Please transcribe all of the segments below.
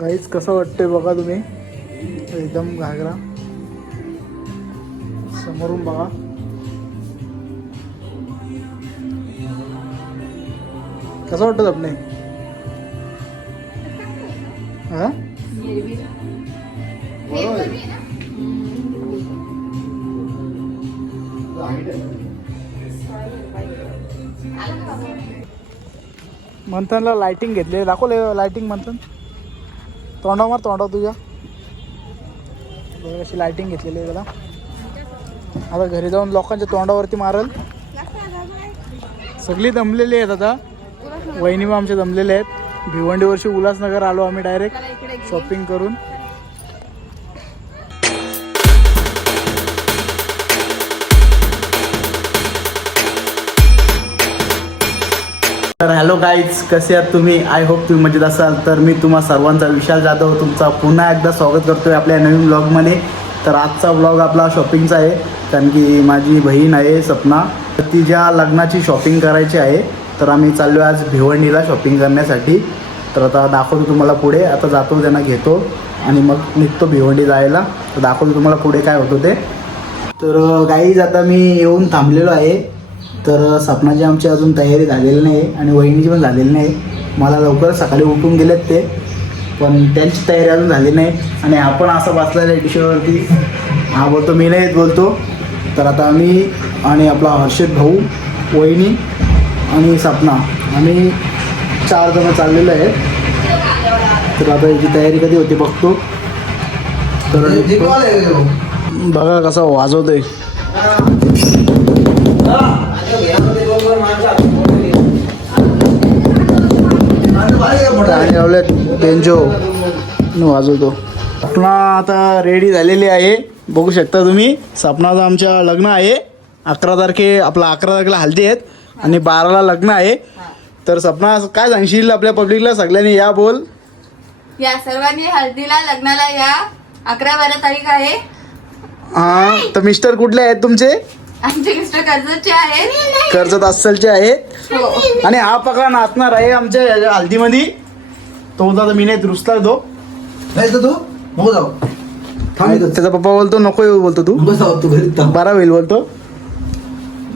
गाईच कसं वाटतंय बघा तुम्ही, एकदम घागरा समोरून बघा. कसं वाटतं आपले? हा मंथनला लाइटिंग घेतली, दाखवले लाइटिंग मंथन. तोंडावर मार, तोंडावर तुझ्या अशी लाइटिंग घेतलेली आहे त्याला. आता घरी जाऊन लोकांच्या तोंडावरती मारल. सगळी दमलेली आहेत आता. वहिनी बा आमचे दमलेले आहेत. भिवंडीवरची उल्हासनगर आलो आम्ही डायरेक्ट शॉपिंग करून. तर हॅलो गाईज, कसे आहात तुम्ही? आय होप तुम्ही मजेत असाल. तर मी तुम्हा सर्वांचा विशाल जाधव तुमचा पुन्हा एकदा स्वागत करतो आहे आपल्या नवीन ब्लॉगमध्ये. तर आजचा ब्लॉग आपला शॉपिंगचा आहे, कारण की माझी बहीण आहे सपना, तर तिच्या लग्नाची शॉपिंग करायची आहे. तर आम्ही चाललो आज भिवंडीला शॉपिंग करण्यासाठी. तर आता दाखवतो तुम्हाला पुढे. आता जातो, त्यांना घेतो आणि मग निघतो भिवंडी जायला. तर दाखवतो तुम्हाला पुढे काय होतं ते. तर गाईज आता मी येऊन थांबलेलो आहे. तर सपनाची आमची अजून तयारी झालेली नाही आणि वहिनीची पण झालेली नाही. मला लवकर सकाळी उठून गेलेत ते, पण त्यांची तयारी अजून झाली नाही. आणि आपण असं बसलेलं आहे टिशूवरती. हा बोलतो मी नाही बोलतो. तर आता आम्ही आणि आपला हर्षद भाऊ, वहिनी आणि सपना, आम्ही 4 जण चाललेलो आहे. तर आता याची तयारी कधी होती बघतो. तर बघा कसा वाजवतोय. बेंजो वाजवतो. सपना आता रेडी झालेली आहे, बघू शकता तुम्ही. सपनाचं आमच्या लग्न आहे 11 तारखेला हल्दी आहेत आणि 12ला लग्न आहे. तर सपना काय सांगशील आपल्या पब्लिकला? सगळ्यांनी या बोल. या सर्वांनी हळदीला लग्नाला या. 11-12 तारीख आहे. हा, तर मिस्टर कुठले आहेत तुमचे? आमचे मिस्टर कर्जतचे आहेत. कर्जत अस्सलचे आहेत. आणि हा पका नाचणार आहे आमच्या हल्दीमध्ये. तो होता, मी नाही रुसला तो. तू नको जाऊ. त्याचा पप्पा बोलतो नको येऊ, बोलतो तू बरा होईल बोलतो.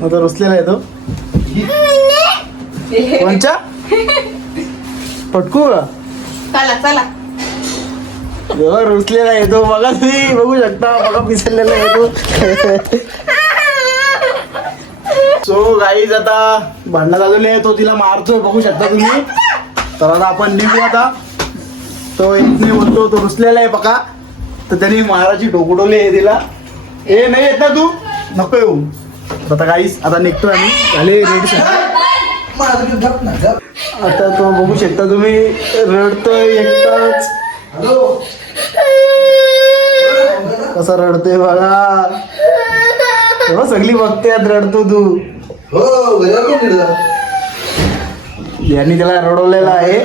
आता रुसलेला आहे तो. कोणच्या पटकू का? चला चला. रुसलेला आहे तो, बघा तुम्ही बघू शकता. बघा पिसरलेला आहे तो. सो गाईज आता भांडणं झालेली आहे. तो तिला मारतोय, बघू शकता तुम्ही. तर आता आपण निघू. आता तो येत नाही बोलतो, तो रुसलेला आहे पका. तर त्यांनी महाराजी ढोकडवली आहे तिला. ए नाही येत ना तू, नको येऊ. आता गाईज आता निघतोय आम्ही. झाले रेडी. आता तो बघू शकता तुम्ही, रडतोय एकटाच. कसा रडतोय बघा. सगळी बघते रडतो तू. यांनी त्याला रडवलेला आहे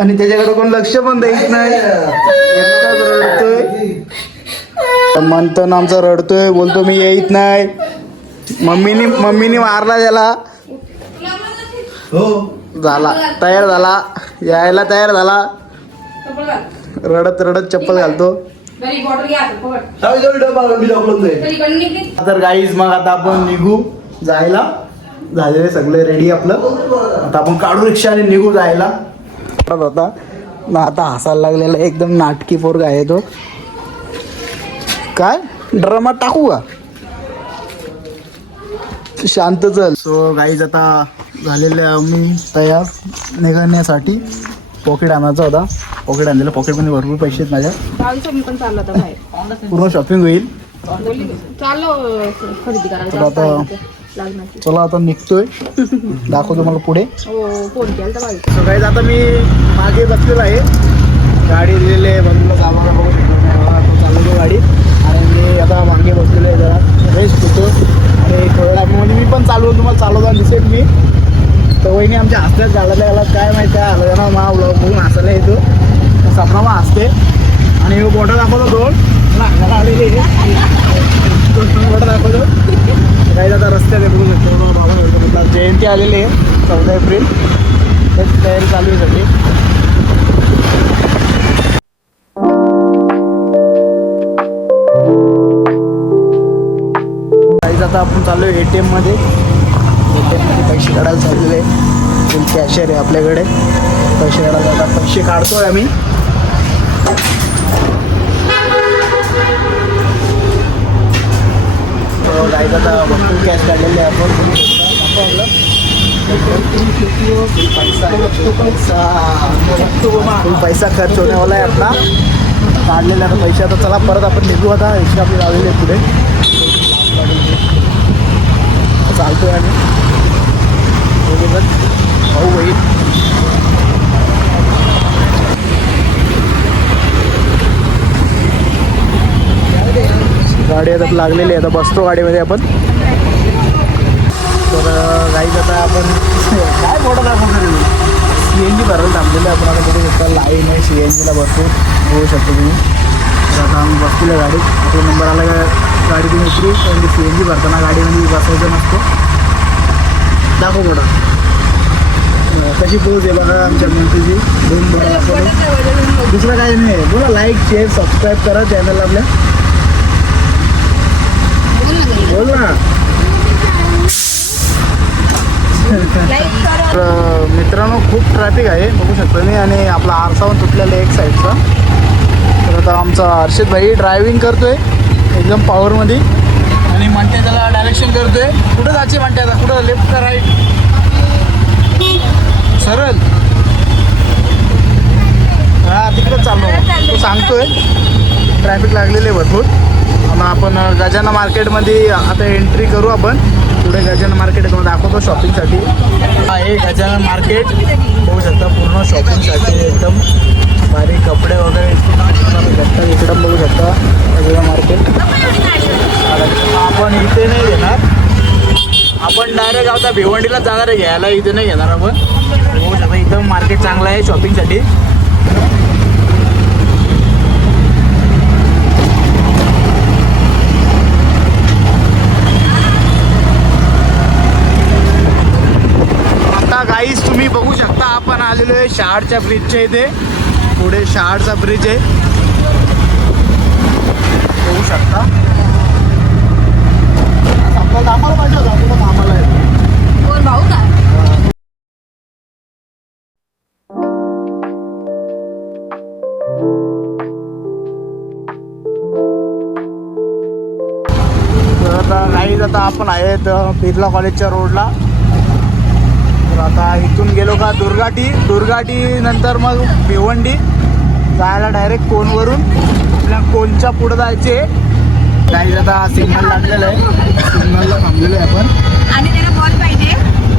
आणि त्याच्याकडे कोण लक्ष पण देत नाही. एकटाच रडतोय. मंथन आमचा रडतोय, बोलतो मी येत नाही. मम्मीनी मारला त्याला. झाला तयार झाला, यायला तयार झाला. रडत रडत चप्पल घालतो. तर गाईज मग आता आपण निघू जायला. झालेले सगळे रेडी आपलं. आता आपण काढू रिक्षा आणि निघू जायला. होता ना आता हसायला लागलेला, एकदम नाटकी पोरगा आहे तो. काय ड्रामात टाकू का? शांत चल. सो गाईज आता झालेले आम्ही तयार निघण्यासाठी. पॉकेट आणायचा होता, पॉकेट आणलेलं. पॉकेटमध्ये भरपूर पैसे आहेत माझ्या. मी पण चाललो होता बाहेर. पूर्ण शॉपिंग होईल. चाललो खरेदी करायला. आता चला आता निघतोय, दाखवतो मला पुढे. फोन केला तर सकाळी आता मी मागे बसलेलो आहे. गाडी दिलेली आहे बाजूला, सामान बघू शकतो. चालवतो गाडी आणि मी आता मागे बसलेलो आहे. जरा रेस्ट होतो आणि थोड्या टायमामध्ये मी पण चालवून तुम्हाला चालवताना दिसेल मी. तर वहिनी आमच्या हसल्यात झालेल्या याला काय माहिती आहे, आलं ना मा ब्लॉग बघून हसायला येतो. सपना मग हसते आणि बोटं दाखवतो दोन आलेली बोटं दाखवतो. काही आता रस्त्यात बघू शकतो. बाबा जयंती आलेली आहे 14 एप्रिल. त्याची तयारी चालू आहे सगळी. चाललो आहे ATM मध्ये. ATM मध्ये पैसे काढायला चाललेले आहे. फुल कॅशर आहे आपल्याकडे. पैसे काढायला आता पैसे काढतोय आम्ही. गाईचा आता भरपूर कॅश काढलेले आहे आपण. फुल पैसा खर्च होण्यावाला आहे आपला. काढलेला आता पैसे. आता चला परत आपण निघू. आता रिक्षा आपली लावलेली आहे पुढे. चालतोय आम्ही भाऊ भाई. गाडी आता लागलेली आहे. आता बसतो गाडीमध्ये आपण. तर गाईच आता आपण काय मोठं दाखवणार CNG भरायला थांबलेलं आहे आपण. आता बघू शकता लाईन आहे CNGला भरपूर होऊ शकतो तुम्ही. तर आता आम्ही बसलेलं गाडीत. आपला नंबर आला का गाडी तुम्ही उतरू. कारण CNG भरताना गाडीमध्ये बसायचं नसतो. दाखव मोठं कशी पोच आहे बघा आमच्या मंत्रीची. दोन बघा आपण. दुसरं काही नाही. बोला लाईक शेअर सबस्क्राईब करा चॅनलला आपल्या. बोल ना. तर मित्रांनो खूप ट्रॅफिक आहे बघू शकतो मी. आणि आपला आरसा पण तुटलेला आहे एक साईडचा. तर आता आमचा हर्षद भाई ड्रायव्हिंग करतोय एकदम पॉवरमध्ये. आणि म्हणते त्याला डायरेक्शन करतोय. कुठं जायचे म्हणते आता. कुठं लेफ्ट का राईट. सरळ. हा तिकडंच चाललो तो सांगतोय. ट्रॅफिक लागलेले आहे भरपूर. आणि आपण गजाना मार्केटमध्ये आता एंट्री करू आपण. पुढे गजानन मार्केट तुम्हाला दाखवतो शॉपिंगसाठी. आहे गजानन मार्केट बघू शकता. पूर्ण शॉपिंगसाठी एकदम भारी कपडे वगैरे भेटतात. इकडं बघू शकता गजानन मार्केट. आपण इथे नाही घेणार. आपण डायरेक्ट आता भिवंडीला जाणार आहे घ्यायला. इथे नाही घेणार आपण. बघू शकता एकदम मार्केट चांगलं आहे शॉपिंगसाठी. गाईस तुम्ही बघू शकता आपण आलेलो आहे शहाडच्या ब्रिजच्या इथे. पुढे शहाडचा ब्रिज आहे बघू शकता. आपल्याला आम्हाला पाहिजे होता. आपल्याला आम्हाला आहे. कोण भाऊ का. तर आता गाईज आता आपण आहेत बिर्ला कॉलेजच्या रोडला. तर आता इथून गेलो का दुर्गाटी नंतर मग भिवंडी जायला डायरेक्ट कोनवरून आपल्या कोनच्या पुढं जायचे. गाईज आता सिग्नल लागलेलं आहे. सिग्नलला थांबलेलो आहे आपण. आणि त्याला बॉल पाहिजे.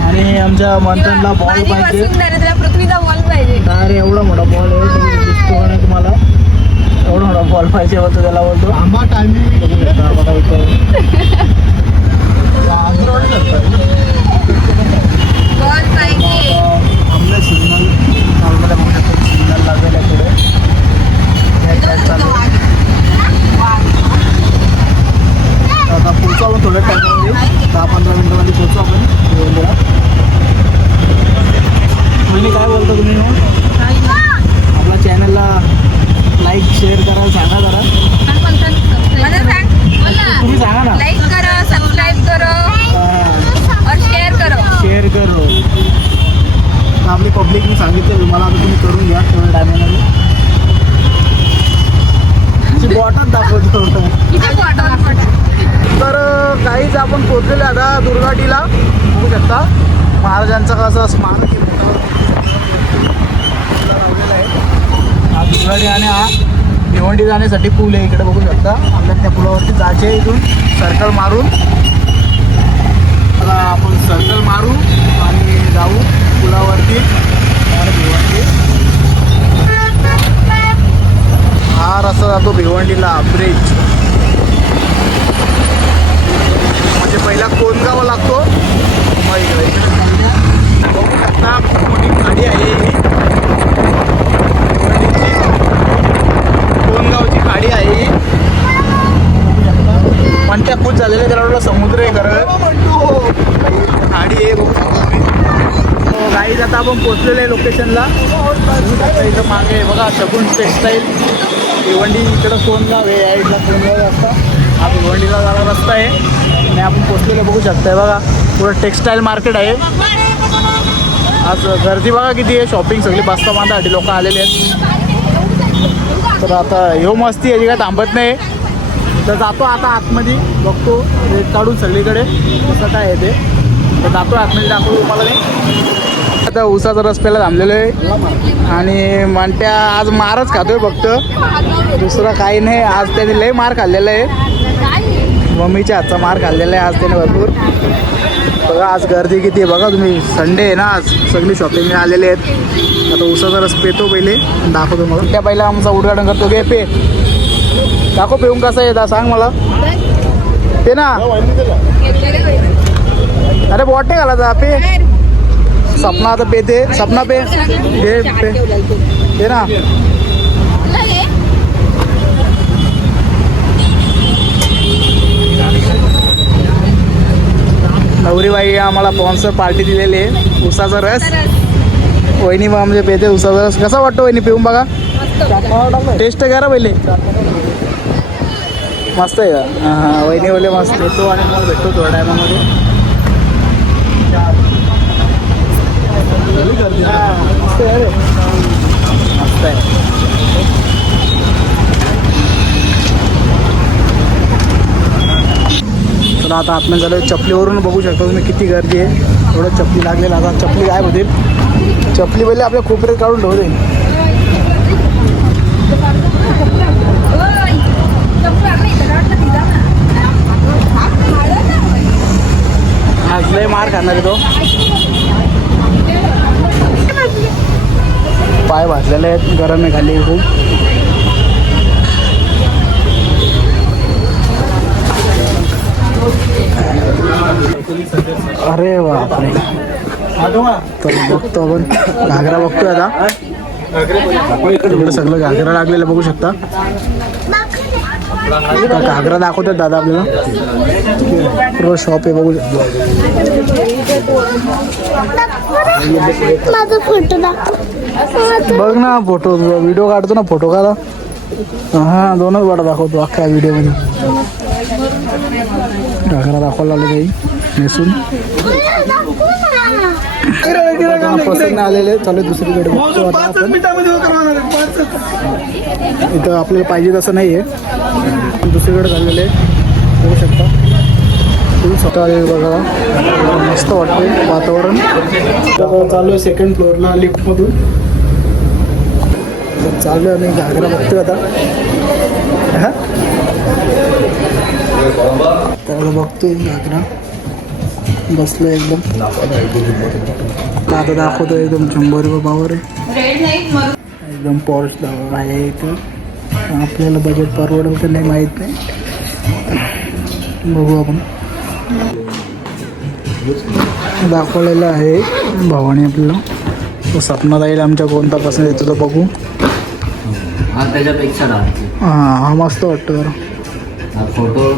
आणि आमच्या मंथनला बॉल पाहिजे. त्याला पृथ्वीचा बॉल पाहिजे. अरे एवढा मोठा बॉल आहे दिसतो का नाही तुम्हाला. एवढा मोठा बॉल पाहिजे होतं त्याला बोलतो. आंबा टायमिंग बघू शकता बघा इथं. बॉल पाहिजे. आपलं सिग्नल नॉर्मल बघू शकतो. सिग्नल लागलेलं आहे पुढे. आता पोचू आपण थोड्या टायमामध्ये. 10-15 मिनिटामध्ये पोचू आपण भिवंडीला. म्हणजे काय बोलता तुम्ही मग. आपल्या चॅनलला लाईक शेअर करा सांगा जरा. तुम्ही सांगा ना. लाईक करो सबस्क्राईब करो और शेअर करो. शेअर करो. तर आपली पब्लिकने सांगितलं तुम्हाला. आता तुम्ही करून घ्या थोड्या टायमामध्ये. बॉटल दाखवतो. तर काहीच आपण पोचलेले आता दुर्गाटीला. बघू शकता महाराजांचा कसा स्मारक लावलेला आहे. हा दुर्गाटी आणि हा भिवंडी जाण्यासाठी पूल आहे. इकडे बघू शकता. आपल्याला त्या पुलावरती जायचे आहे. इथून सर्कल मारून आता आपण सर्कल मारू आणि जाऊ पुलावरती आणि भिवंडी. हा रस्ता जातो भिवंडीला ब्रिज. म्हणजे पहिला कोनगाव लागतो. मग इकडे बघू शकता मोठी गाडी आहे. कोनगावची गाडी आहे. पण त्या पूल झालेल्या त्याला समुद्र आहे खरं. गाडी आहे बघू शकता तुम्ही. गाईज आता आपण पोचलेलं आहे लोकेशनला. इथं मागे बघा शगुन टेक्सटाईल भिवंडी. इकडं कोनगाव आहे. या साईडला कोनगाव असता. हा भिवंडीला जाणारा रस्ता आहे आणि आपण पोचलेलं बघू शकताय बघा. पुढं टेक्स्टाईल मार्केट आहे. आज गर्दी बघा किती आहे. शॉपिंग सगळी बस्ता बांधासाठी लोक आलेले आहेत. तर आता ह्यो मस्ती याची काय थांबत नाही. तर जातो आता आतमध्ये बघतो रेट काढून सगळीकडे कसं काय आहे ते. तर जातो आतमध्ये दाखवतो तुम्हाला मी. आता उसाचा रस प्यायला थांबलेलो आहे आणि म्हणत्या आज मारच खातोय फक्त, दुसरं काही नाही. आज त्याने लय मार खाल्लेला आहे. मम्मीच्या हातचा मार खाल्लेला आहे आज त्याने भरपूर. बघा आज गर्दी किती आहे बघा तुम्ही. संडे आहे ना आज. सगळी शॉपिंग आलेले आहेत. आता उसाचा रस पेतो पहिले दाखवतो मला. त्या पहिला आमचा उद्घाटन करतो. घे पे दाखव पेऊन कसं आहे सांग मला. ते ना अरे बॉट नाही घालायचा पे. सपना आता पेते. सपना पे घे पे ते ना. नवरीबाई आम्हाला स्पॉन्सर पार्टी दिलेली आहे. उसाचा रस वहिनी मग म्हणजे पेते उसाचा रस. कसा वाटतो वहिनी पिऊन बघा. टेस्ट करा पहिले. मस्त आहे का. हां वहिनी बोले मस्त येतो आणि मग भेटतो थोड्या टायमामध्ये. मस्त आहे रे. मस्त आहे. तर आता आतमध्ये झालं. चपलीवरून बघू शकता तुम्ही किती गर्दी आहे. थोडं चपली लागलेलं. आता चपली काय होतील. चपली पहिले आपल्या खोपऱ्यात काढून ठेवते. आज लय मार खाणार आहे तो. पाय भाजलेले आहेत. गरम आहे खाली खूप. अरे बापरे. तर बघतो आपण घागरा बघतोय आता. इकडे सगळं घागरा लागलेलं बघू शकता. घागरा दाखवतात दादा आपल्याला. पूर्ण शॉप आहे बघू शकतो. बघ ना फोटो. व्हिडिओ काढतो ना. फोटो काढा. हां दोनच वाटा दाखवतो अख्ख्या व्हिडिओमध्ये. घागरा दाखवायला लागले काही नेसून. पसंत आलेले चालू दुसरीकडे बघतो आता आपण. इथं आपल्याला पाहिजे तसं नाही आहे. दुसरीकडे झालेलं आहे बघू शकता. तुम्ही स्वतः आलेलं बघा. मस्त वाटते वातावरण. चालू आहे सेकंड फ्लोअरला लिफ्टमधून. चालू आहे. आम्ही घागरा बघतोय आता. हां तर बघतोय घागरा. बसलो एकदम. आता दाखवतो एकदम 100 रुपये पावर आहे. एकदम पॉश दावा आहे इथं. आपल्याला बजेट परवडेल तर नाही माहीत नाही. बघू आपण. दाखवलेलं आहे भावाने आपल्याला. तो सपनात येईल आमच्या कोणता पसंत येतो तो बघू. त्याच्यापेक्षा हां हा मस्त वाटतो जरा. फोटो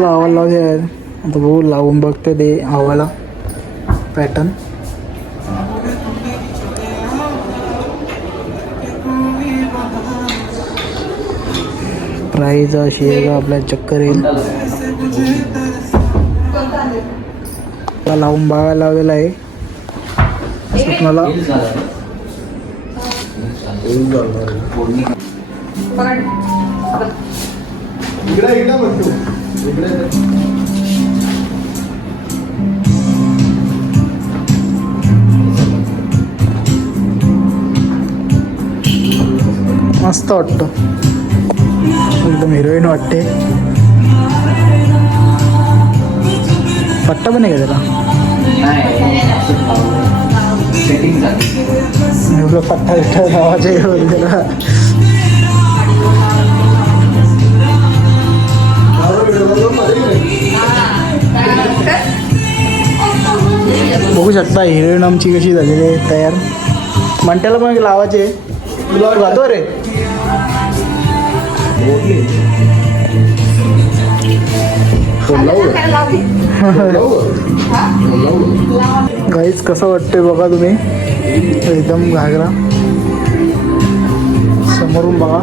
लावायला लावले. आता बघू लावून बघते ते हवाला पॅटर्न. प्राईज अशी आहे का आपल्या चक्कर येईल. लावून बघायला लावलेला आहे स्वप्नाला. मस्त वाटतं. एकदम हिरोईन वाटते. पट्टा पण आहे का त्याला. एवढं पट्टा बिट्टा नावाचे त्याला. बघू शकता हिरोईन आमची कशी झालेली आहे तयार. म्हणत्याला पण लावायचे. तुला जातो रे. गाईच कसं वाटतंय बघा तुम्ही. एकदम घागरा समोरून बघा.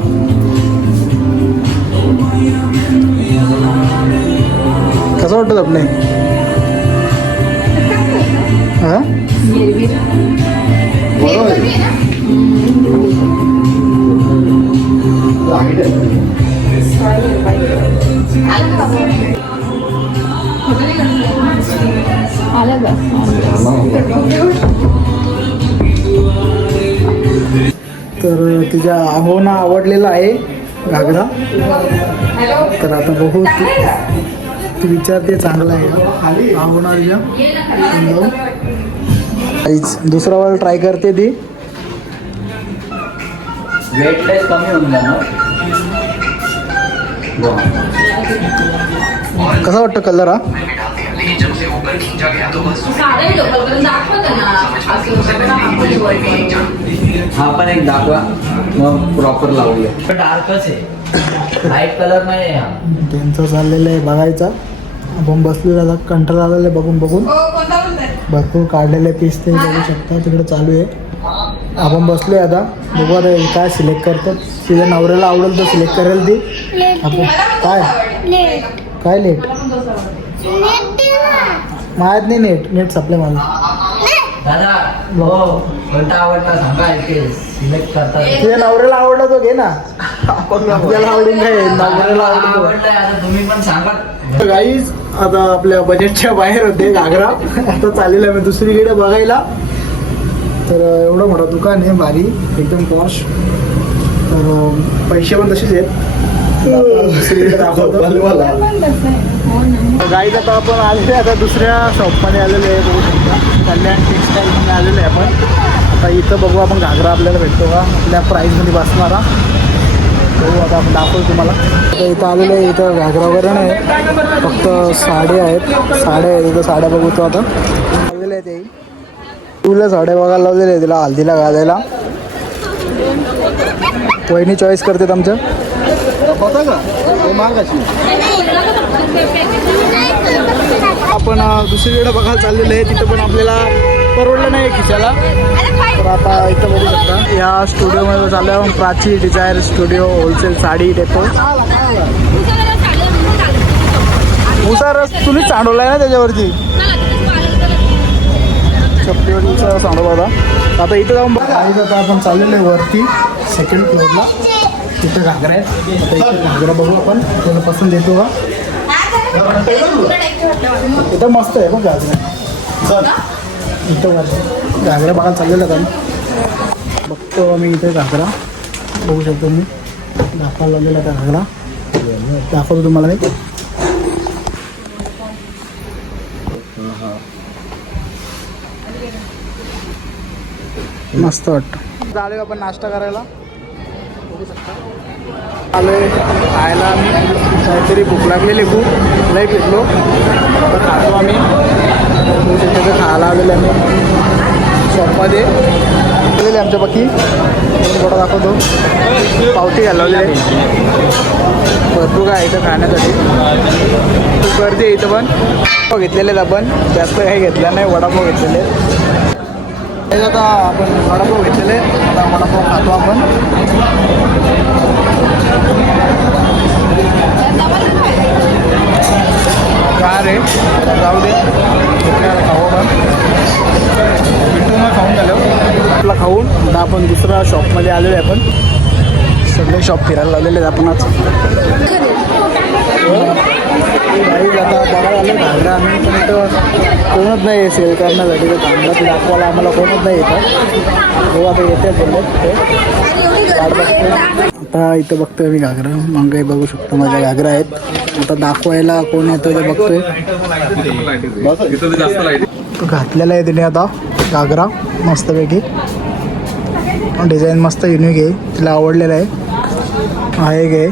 वाटतं आपले हां तर तिच्या आहोना आवडलेला आहे घागरा. तर आता बघू ती विचारते चांगला आहे का आहोना तिच्या. दुसरा वेळ ट्राय करते ती. वेटलेस कमी होऊन जाणार. कसा वाटतं कलर हा? हा पण एक दाखवा मग प्रॉपर लावूया. डार्कच आहे, लाईट कलर नाही आहे हा. त्यांचं चाललेलं आहे बघायचा. आपण बसलेला कंटाळा आलेला आहे बघून बघून. भरपूर काढलेले पीस ते बघू शकता तिकडे चालू आहे. आपण बसलोय आता बघू आता काय सिलेक्ट करतात. तिच्या नवऱ्याला आवडेल तर सिलेक्ट करेल ती. आपण काय काय लेट माहीत नाही. नेट सप्लाय मला दादा हो कोणता आवडता सांगा, इथे सिलेक्ट करता. तिच्या नवऱ्याला आवडला तो घे ना. आपल्याला आवडेल काय नवऱ्याला आवडतो. आवडलाय आता तुम्ही पण सांगा. गाईज आता आपल्या बजेटच्या बाहेर होते घागरा. आता चाललेलं आहे मी दुसरीकडे बघायला. तर एवढं मोठं दुकान आहे भारी एकदम पॉश. तर पैसे पण तसेच आहेत. दुसरीकडे दाखवतो. गाईज आता आपण आलेले आता दुसऱ्या शॉपमध्ये आलेले आहे बघू शकता. कल्याण टेक्सटाईलमध्ये आलेलो आहे आपण. आता इथं बघू आपण घागरा आपल्याला भेटतो का आपल्या प्राईजमध्ये बसणारा. बघू आता आपण दाखवतो तुम्हाला. आता इथं आलेलं आहे. इथं घागरा वगैरे नाही फक्त साड्या आहेत. साड्या आहेत इथं. साड्या बघतो आता लावलेल्या आहेत ते. तुला साड्या बघायला लावलेल्या आहे तिला हल्दीला घालायला. वहिनी चॉईस करतात आमच्या. बघा का मागाशी आपण दुसरीकडे बघायला चाललेलं आहे. तिथं पण आपल्याला परवडलं नाही खिशाला. तर आता इथं बघू शकता या स्टुडिओमध्ये चालू आहे Prachi desire studio wholesale sari depot. उसा रस तुम्हीच सांडवला आहे ना त्याच्यावरती चपलीवरचा सांडवला होता. आता इथं जाऊन बघा. आता आपण चाललेलो आहे वरती सेकंड फ्लोअरला. तिथं घागरा आहे. आता इथं घागरा बघू आपण त्याला पसंत येतो का. इथं मस्त आहे बघ घागरा. चल इथं घागरा बघायला चाललेलं का बघतो मी. इथे घागरा बघू शकतो मी. दाखवायला लागलेला का घागरा दाखवतो तुम्हाला मी. मस्त वाटतं. आलो आपण नाश्ता करायला बघू शकता. आलो आहे खायला आम्ही. काहीतरी भूक लागलेली खूप लई पिकलो. तर खातो आम्ही. बघू शकतो तर खायला आलेलं आम्ही शॉपमध्ये गेलेले आमच्या बाकी. थोडा दाखवतो. पावती घालवलेली भरपूर काय इथं खाण्यासाठी. खूप गर्दी आहे इथं. पण घेतलेले आहेत आपण जास्त काही घेतलं नाही. वडापाव घेतलेले आहेत. आता आपण वडापाव घेतलेले. आता वडापाव खातो आपण. काय रे जाऊ दे खाऊ आपण. भेटून खाऊन झालं आपला खाऊन. आता आपण दुसऱ्या शॉपमध्ये आलेलो आहे. आपण सगळे शॉप फिरायला लावलेले आहेत आपण आज. काही आता बघायला आलो घागरा आम्ही. पण इथं कोणच नाही सेल करण्यासाठी. तर चांगला ते दाखवायला आम्हाला कोणच नाही येतं. हो आता येते बोलले ते वाट बघतो. आता इथं बघतोय मी घागरा. मग बघू शकतो माझ्या घागरा आहेत. आता दाखवायला कोण येतं ते बघतोय. घातलेला आहे तिने आता घागरा मस्तपैकी. डिझाईन मस्त युनिक आहे. तिला आवडलेलं आहे गे.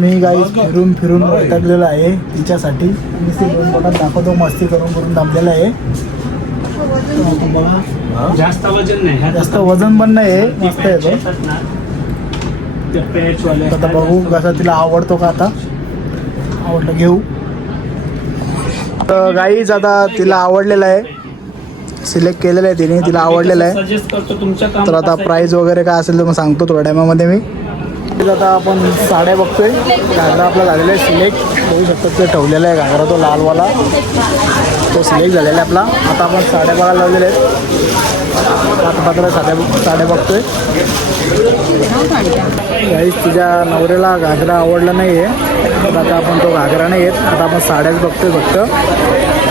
मी गाई फिरून फिरून वैतागलेलो आहे तिच्यासाठी. मी ते दोन बोटात दाखवतो. मस्ती करून दाबलेलं आहे. बघा जास्त वजन नाही. जास्त वजन पण नाही आहे. मस्त आहे तो. आता बघू कसा तिला आवडतो का. आता आवडलं घेऊ. तर गाईज आता तिला आवडलेलं आहे. सिलेक्ट केलेलं आहे तिने. तिला आवडलेलं आहे. सजेस्ट करतो तुमच्या तर आता प्राईज वगैरे काय असेल तर मग सांगतो थोड्या टायमामध्ये मी. आता आपण साड्या बघतोय. घागरा आपला झालेला आहे सिलेक्ट. बघू शकतो ते ठेवलेला आहे घागरा, तो लालवाला तो सिलेक्ट झालेला आहे आपला. आता आपण साड्या बघायला लावलेल्या आहेत. पात्र साड्या बघतोय. गाईस तुझ्या नवऱ्याला घागरा आवडला नाही आहे, तर आता आपण तो घागरा नाही येत. आता आपण साड्याच बघतोय. फक्त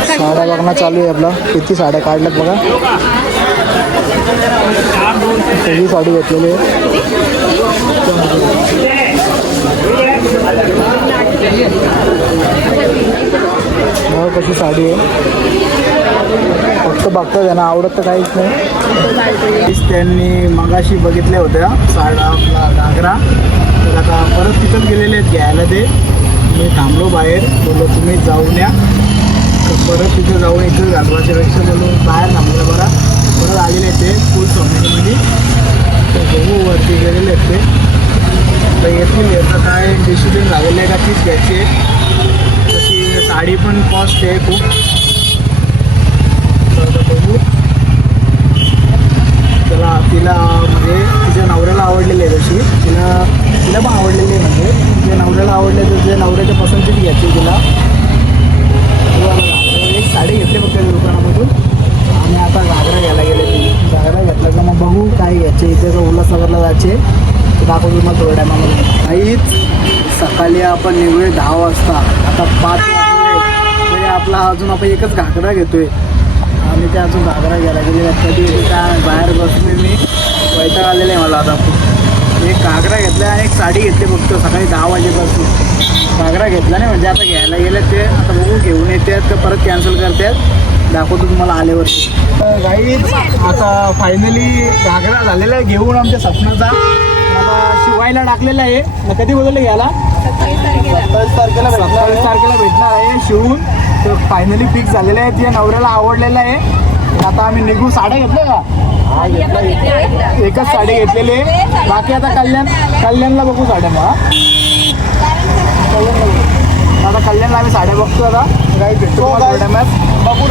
साड्या बघणं चालू आहे आपला. किती साड्या काढल्यात बघा. सगळी साडी घेतलेली आहे. कशी साडी आहे फक्त बघता त्यांना आवडत तर काहीच नाही. त्यांनी मगाशी बघितल्या होत्या साड्या आपला घागरा, तर आता परत तिथं गेलेले आहेत घ्यायला. ते मी थांबलो बाहेर, बोललो तुम्ही जाऊन या. तर परत तिथं जाऊन इथं घालवायच्या पेक्षा बोललो बाहेर थांबलं बरा. परत आलेले आहेत ते फुल शॉपिंगमध्ये. तर बघू वरती गेलेले आहेत ते. तर येथील याचं काय डिसिजन झालेलं आहे का तीच घ्यायची आहे. तशी साडी पण कॉस्ट आहे खूप. तर बघू त्याला तिला म्हणजे तिच्या नवऱ्याला आवडलेली आहे. तशी तिला पण आवडलेली आहे. म्हणजे तिच्या नवऱ्याला आवडले तर तिच्या नवऱ्याच्या पसंतीची घ्यायची तिला. एक साडी घेतली फक्त दुकानामधून आणि आता घागरा घ्यायला गेले. ती घागरा घेतला का मग बघू काय घ्यायचे. इथे का उल्हासनगरला जायचे तर दाखवतो तुम्हाला थोड्या टायमामध्ये. काहीच सकाळी आपण निघूया 10 वाजता. आता 5 वाजले म्हणजे आपला अजून आपण एकच घागरा घेतोय आणि ते अजून घागरा घ्यायला गेले. कधी काय बाहेर बसले मी, वैताग आलेलं आहे मला. आता एक घागरा घेतला आणि एक साडी घेतली फक्त सकाळी 10 वाजेपासून. घागरा घेतला नाही म्हणजे आता घ्यायला गेले ते. आता बघू घेऊन येतात का परत कॅन्सल करतात, दाखवतो तुम्हाला आल्यावरती. गाईच आता फायनली घागरा झालेला आहे घेऊन आमच्या सपनाचा. आता शिवायला टाकलेला आहे. कधी बोलवलं घ्यायला? 27 तारखेला भेटणार आहे शिवून. तर फायनली फिक्स झालेलं आहे. तिच्या नवऱ्याला आवडलेलं आहे. आता आम्ही निघू. साड्या घेतल्या का? हा घेतला. एकच साडी घेतलेली आहे. बाकी आता कल्याणला बघू साड्या. मग आता कल्याणला आम्ही साड्या बघतो. आता काही भेटतो बघू.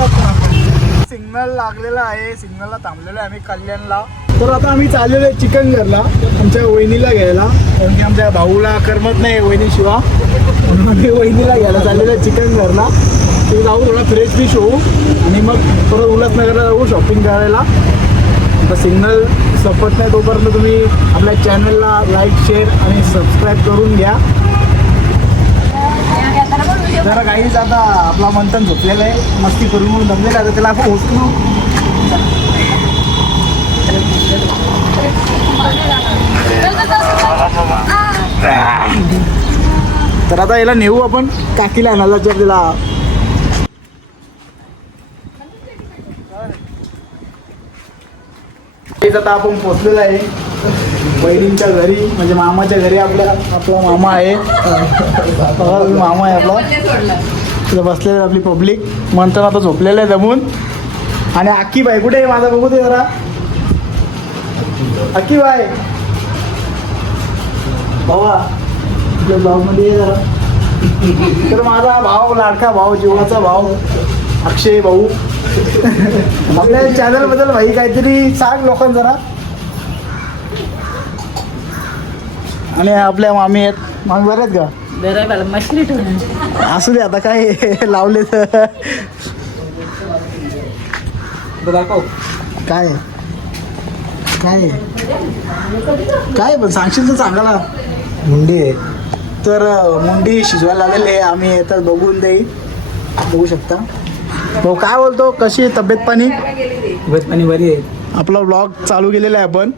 सिग्नल लागलेला आहे. सिग्नलला थांबलेलो आहे आम्ही कल्याणला. तर आता आम्ही चाललेलो आहे चिकनघरला आमच्या वहिनीला घ्यायला. कारण की आमच्या भाऊला करमत नाही वहिनीशिवाय, म्हणून आम्ही वहिनीला घ्यायला चाललेलो आहे चिकनघरला. ते जाऊ थोडा फ्रेश फिश होऊ आणि मग थोडं उल्हासनगरला जाऊ शॉपिंग करायला. आता सिग्नल सपत नाही तोपर्यंत तुम्ही आपल्या चॅनलला लाईक शेअर आणि सबस्क्राईब करून घ्या. जरा काहीच आता आपला मंथन झोपलेला आहे. मस्ती करून म्हणून दमलेला आहे. त्याला आपण उचलू. तर आता याला नेऊ आपण काकीला आणायला. तिला आता आपण पोचलेलो आहे बहिणींच्या घरी, म्हणजे मामाच्या घरी. आपला मामा आहे. मामा आहे आपला. तिथं बसलेलं आपली पब्लिक. म्हणतात आता झोपलेलं आहे दमून. आणि अक्की बाई कुठे आहे माझा बघू दे जरा. अक्की बाई भावा तुझ्या भाऊमध्ये ये जरा. तर माझा भाऊ, लाडका भाऊ, जीवाचा भाऊ अक्षय भाऊ. आपल्या चॅनलबद्दल भाई काहीतरी सांग लोकांना जरा. आणि आपल्या मामी आहेत. मामी बरे आहेत का? मछली ठेवून असू दे आता काय लावले तर. दाखव काय काय काय पण सांगशील तर चांगला. मुंडी आहे. तर मुंडी शिजवायला आलेली आहे. आम्ही येतात बघून देईल. बघू शकता. भाऊ काय बोलतो, कशी आहे तब्येत पाणी? तब्येत पाणी बरी आहे. आपला ब्लॉग चालू केलेला आहे आपण.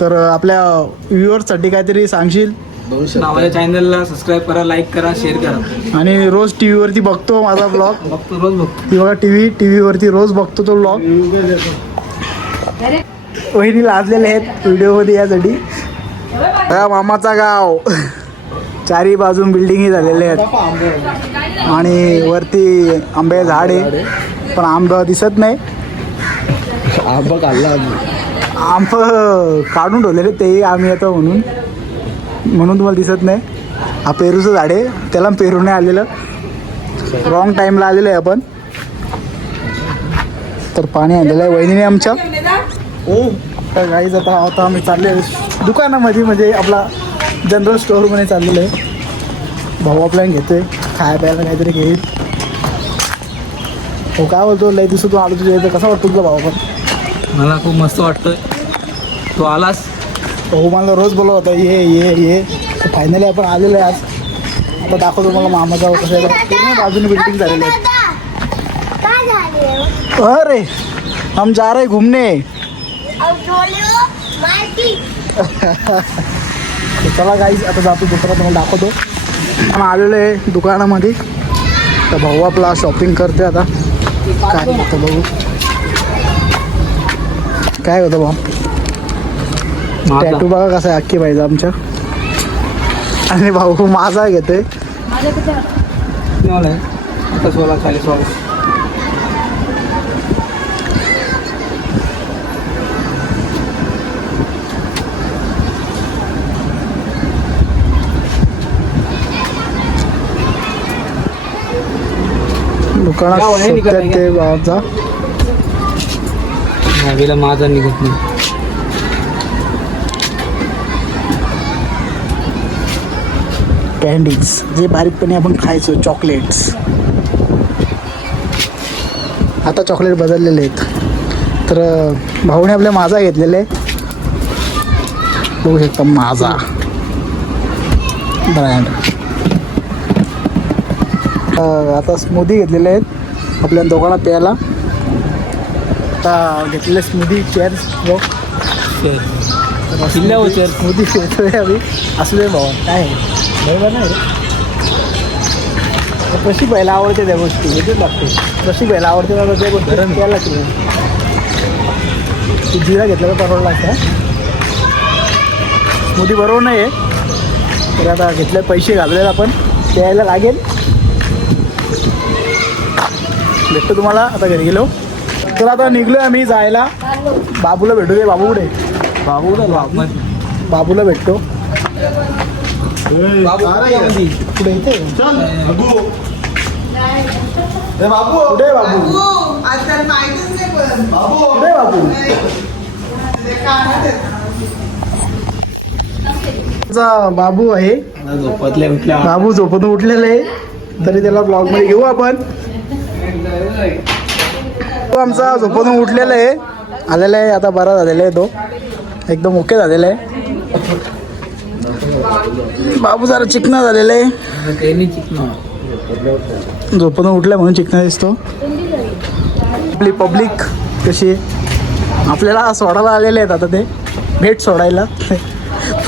तर आपल्या व्ह्युअर्ससाठी काहीतरी सांगशील? माझ्या चॅनलला सबस्क्राईब करा, लाईक करा, शेअर करा. आणि रोज टी व्हीवरती बघतो माझा ब्लॉग. बघतो, रोज बघतो. ती बघा टी व्हीवरती रोज बघतो तो ब्लॉग. वहिनी लाजलेले आहेत व्हिडिओमध्ये यासाठी. मामाचा गाव. चारी बाजून बिल्डिंगी झालेले आहेत आणि वरती आंबे झाड आहे. पण आंबा दिसत नाही. आंबा काढला. आंब काढून ठेवलेले तेही आम्ही येतो म्हणून तुम्हाला दिसत नाही. हा पेरूचं झाड आहे. त्याला पेरू नाही आलेलं. रॉंग टाईमला आलेलं आहे आपण. तर पाणी आणलेलं आहे वहिनीने आमच्या. तर गाईज आता आम्ही चालले दुकानामध्ये, म्हणजे आपला जनरल स्टोअरमध्ये चाललेलं आहे. भाऊ आपल्याला घेतोय खाया प्यायला काहीतरी घेईल. हो काय बोलतो लय दिवसातून आलो तुझ्या इथं, कसा वाटतो तुझा भाऊ पण? मला खूप मस्त वाटतंय तू आलास. भाऊ मला रोज बोलत होता ये ये ये. फायनली आपण आलेलो आहे आज. आता दाखवतो मला मामाचा कसं आहे. पूर्ण बाजूने बिल्डिंग झालेली आहे. अरे हम जा रहे घूमने. चला गाईज आता जातो दुसरा तुम्हाला दाखवतो. आपण आलेलो आहे दुकानामध्ये. तर भाऊ आपला शॉपिंग करते आता. काय होतं भाऊ, काय होतं भाऊ? टॅटू बघा कसा आहे अख्खी पाहिजे आमच्या. आणि भाऊ माझा घेतोय. आता 16-40 वाला. दुकानात शोधतात ते भावाचा. नावीला माझा निघत नाही. कॅन्डीज जे बारीकपणे आपण खायचो, चॉकलेट्स. आता चॉकलेट बदललेले आहेत. तर भाऊने आपल्या माझा घेतलेले बघू शकता, माझा ब्रँड. आता स्मूदी घेतलेले आहेत आपल्या दोघांना प्यायला. आता घेतलेले स्मूदी चेअर्स किल्ल्यावर चेअर. स्मूदी घेतोय आम्ही. असू दे भाऊ, काय आहे बरोबर नाही रे. कशी पहिला आवडते त्या गोष्टी येतेच लागते. कशी पहिला आवडते त्या गोष्टी प्यायला लागते. तू जिरा घेतला तर परवडला असता. स्मूदी बरोबर नाही आहे. तर आता घेतले पैसे घाललेले आपण प्यायला लागेल. भेटतो तुम्हाला आता घरी गेलो. तर आता निघलो आम्ही जायला. बाबूला भेटू दे. बाबू कुठे? बाबूला भेटतो. कुठे इथे बाबू? कुठे बाबू? कुठे बाबू? बाबू आहे. बाबू झोपतून उठलेला आहे. तरी त्याला ब्लॉग मध्ये घेऊ आपण. तो आमचा झोपतून उठलेला आहे, आलेला आहे. आता बरा झालेला आहे, तो एकदम ओके झालेला आहे. बाबू जरा चिकना झालेला आहे. झोपतून उठलाय म्हणून चिकना दिसतो. आपली पब्लिक कशी आहे, आपल्याला सोडायला आलेले आहेत. आता ते भेट सोडायला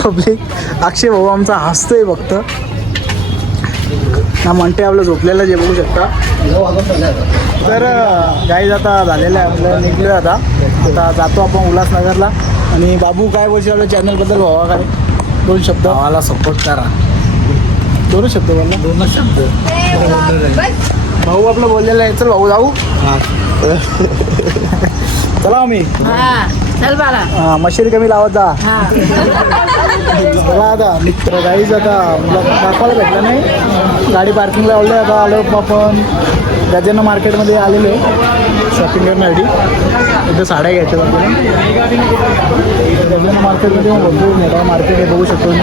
पब्लिक. अक्षय भाऊ आमचा हसतोय फक्त ना. म्हणते आपलं झोपलेलं जे बघू शकता. तर गाईज आता झालेलं आहे आपलं. निघलो आता. आता जातो आपण उल्हासनगरला. आणि बाबू काय बोलशील आपल्या चॅनलबद्दल? भावा काय 2 शब्द? भावाला सपोर्ट करा. 2 शब्द बोलला. 2 शब्द. भाऊ आपलं बोललेलं आहे. चल भाऊ जाऊ. चला आम्ही. चल बाळा. मशीन कमी लावत जा. चला आता मित्र. गाईज आता दाखवायला भेटलं नाही. गाडी पार्किंगला लावली. आता आलो आपण गजानन मार्केटमध्ये आलेलो शॉपिंग करण्यासाठी. इथं साड्या घ्यायच्या आपल्याला. गजानन मार्केटमध्ये भरपूर मोठा मार्केट आहे, बघू शकतो मी.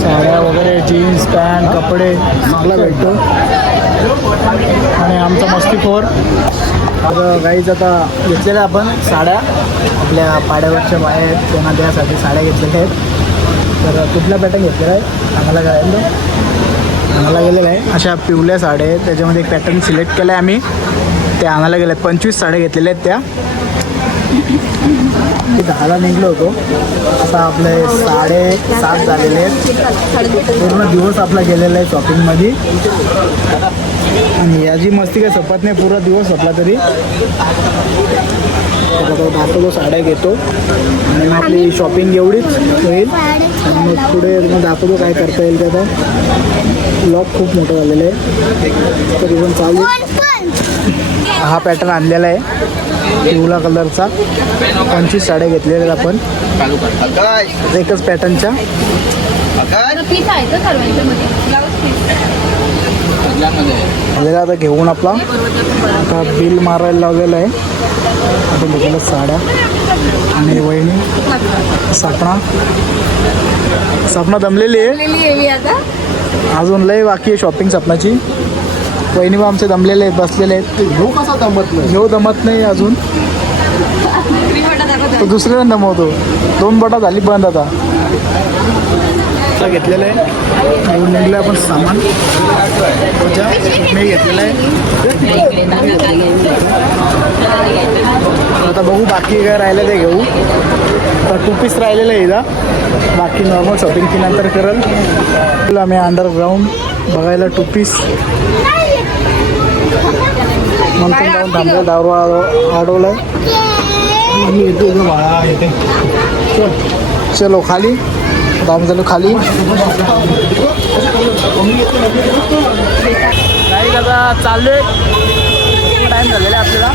साड्या वगैरे, जीन्स पॅन्ट, कपडे चांगला भेटतो. आणि आमचा मस्तीखोर. तर गाईज आता घेतलेल्या आपण साड्या आपल्या पाड्यावरच्या बाया आहेत, त्यांना द्यासाठी साड्या घेतलेल्या आहेत. तर कुठल्या पॅटर्न घेतलेला आहे आम्हाला करायला आणायला गेलेलं आहे. अशा पिवळ्या साड्या आहेत, त्याच्यामध्ये एक पॅटर्न सिलेक्ट केला आहे आम्ही. ते आणायला गेले आहेत. 25 साड्या घेतलेल्या आहेत त्या. 10ला निघलो होतो. आता आपले 7:30 झालेले आहेत. पूर्ण दिवस आपला गेलेला आहे शॉपिंगमध्ये. आणि याची मस्ती काही सपत नाही. पूर्ण दिवस संपला तरी. दाखवतो साड्या घेतो आणि मग आपली शॉपिंग एवढीच होईल. आणि मग पुढे मग दाखवतो काय करता येईल. ते आता ब्लॉग खूप मोठं झालेलं आहे तरी पण चालू. हा पॅटर्न आणलेला आहे पिवळा कलरचा. 25 साड्या घेतलेल्या आपण एकच पॅटर्नच्या. झालेला आता घेऊन आपला आता बिल मारायला लावलेलं आहे. आपण घेतलेल्या साड्या आणि वहिनी सपना दमलेली आहे मी आता अजून लय बाकी आहे शॉपिंग सपनाची. वहिनी बा आमचे दमलेले आहेत, बसलेले आहेत. घेऊ दमत नाही अजून, तो दुसऱ्याला दमवतो. 2 बटा झाली बंद आता घेतलेलं आहे. घेऊन निघलं आपण सामान. मी घेतलेलं आहे. आता बघू बाकी काय राहिलं ते घेऊ. तर 2 पीस राहिलेलं आहे इथं. बाकी नॉर्मल शॉपिंग ती नंतर करेल. आम्ही अंडरग्राऊंड बघायला 2 पीस नंतर जाऊन थांबलं. दारू अडवलं. चलो खाली दाम झालो खाली. नाही दादा चाललोय. टाईम झालेला आहे आपल्याला.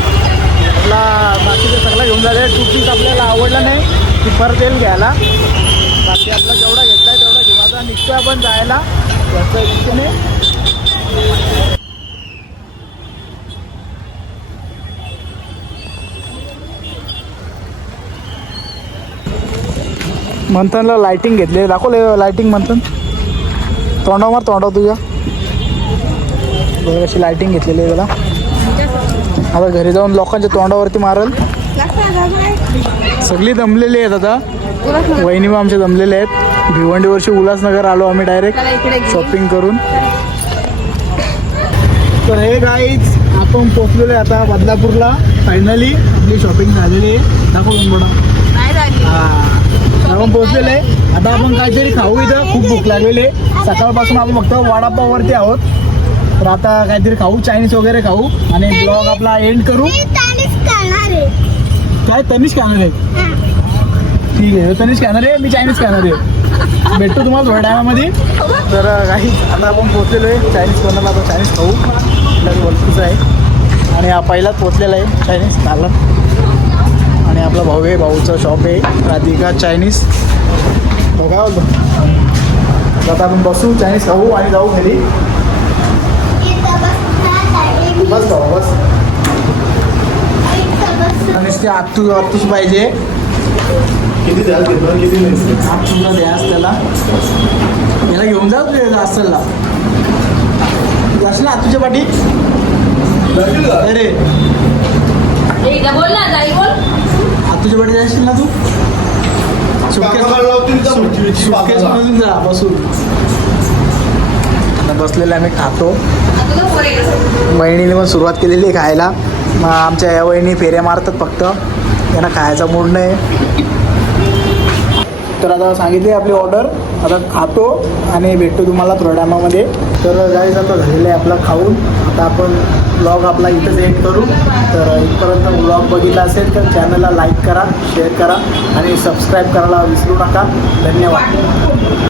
आपला बाकीचं सगळं घेऊन झालं. 2 पीस आपल्याला आवडला नाही की परत येईल घ्यायला. बाकी आपला जेवढा घेतला आहे तेवढा घेऊ. आता निघतो आपण जायला याच्या दिशेने. मंथनला लायटिंग घेतली. दाखवले लायटिंग मंथन. तोंडावर तोंडाव तुझ्या बघ अशी लायटिंग घेतलेली आहे त्याला. आता घरी जाऊन लोकांच्या तोंडावरती मारल. सगळी दमलेली आहेत आता. वहिनी बा आमचे दमलेले आहेत. भिवंडीवरची उल्हासनगर आलो आम्ही डायरेक्ट शॉपिंग करून. तर हे गाईज आपण पोचलेलो आहे आता बदलापूरला. फायनली आपली शॉपिंग झालेली आहे. दाखवून बडा काय झाली आपण पोहोचलेलं आहे. आता आपण काहीतरी खाऊ. इथं खूप भूक लागलेली आहे. सकाळपासून आपण फक्त वडापाववरती आहोत. तर आता काहीतरी खाऊ, चायनीज वगैरे खाऊ आणि ब्लॉग आपला एंड करू. काय तनिष खाणार आहे? ठीक आहे तनिष खाणार आहे, मी चायनीज खाणार आहे. भेटतो तुम्हाला थोड्या टायमामध्ये. तर काही आता आपण पोहोचलेलो आहे चायनीज कोणाला. आता चायनीज खाऊ. आपल्याला वस्तूचं आहे आणि हा पहिलाच पोहोचलेला आहे चायनीज खायला. आणि आपला भाऊ आहे, भाऊचं शॉप आहे राधिका चायनीज. बघा आता आपण बसू, चायनीज खाऊ आणि जाऊ घरी. बस भाऊ बस. नुसते आत्तूच पाहिजे. किती द्याल किती नाही 8 तुला द्यास त्याला. याला घेऊन जा तुझ्या असेलला ना तुझ्या पाठी. अरे बोल ना जाई बोल. तुझ्या पाठी जाशील ना तू. सुटकेस मधून जा बसून. बसलेले आम्ही खातो. वहिनीने पण सुरुवात केलेली आहे खायला. मग आमच्या या वहिनी फेऱ्या मारतात फक्त. त्यांना खायचा मूड नाही. तर आता सांगितली आपली ऑर्डर. आता खातो आणि भेटतो तुम्हाला थोड्या टायमामध्ये. तर गाईज आता झालेलं आहे आपला खाऊन. आता आपण ब्लॉग आपला इथंच एंड करू. तर इथपर्यंत ब्लॉग बघितला असेल तर चॅनलला लाईक करा, शेअर करा आणि सबस्क्राईब करायला विसरू नका. धन्यवाद.